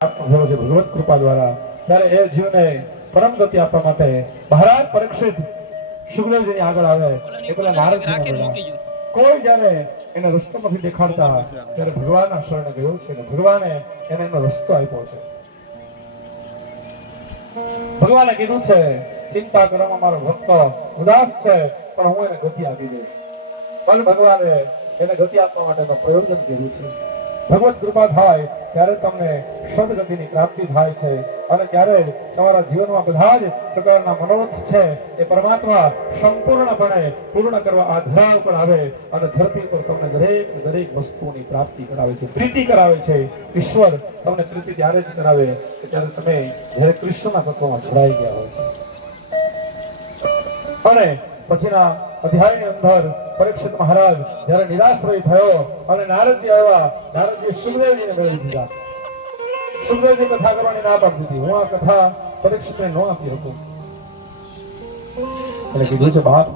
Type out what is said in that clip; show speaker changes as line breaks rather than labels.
પ્રાપ્ત થયો છે ભગવત કૃપા દ્વારા ત્યારે એ જીવને પરમ ગતિ આપવા માટે મહારાજ પરીક્ષિત શુક્લજીની આગળ આવે. એ પેલા નારદજીને કોઈ જ્યારે એને રસ્તો નથી દેખાડતા ત્યારે ભગવાનના શરણે ગયો છે ભગવાને એને એનો રસ્તો આપ્યો છે. ભગવાને કીધું છે ચિંતા કરવામાં મારો ભક્ત ઉદાસ છે પણ હું એને ગતિ આપી દઈશ. પણ ભગવાને એને ગતિ આપવા માટેનો પ્રયોજન કર્યું છે. ભગવત કૃપા થાય ત્યારે તમને સદગતિની પ્રાપ્તિ થાય છે. અને ત્યારે તમારા જીવનમાં બધા જ પ્રકારના મનોરથ છે, એ પરમાત્મા સંપૂર્ણપણે પૂર્ણ કરવા આ ધરા ઉપર આવે અને ધરતી પર તમને દરેક દરેક વસ્તુની પ્રાપ્તિ કરાવે છે. પ્રીતિ કરાવે છે. ઈશ્વર તમને પ્રીતિ ત્યારે જ કરાવે કે ત્યારે તમે જ્યારે કૃષ્ણના તત્વમાં જોડાઈ ગયા હોય અને પછીના અધ્યાયની અંદર પરીક્ષિત મહારાજ જ્યારે નિરાશ્રય થયો અને નારદજી આવ્યા, નારદજી સુખદેવજીને મેળવી દીધા. સુખદેવજી કથા કરવાની ના પાડી દીધી હું આ કથા પરીક્ષિતને ન આપી શકું. એટલે કીધું છે, બાપ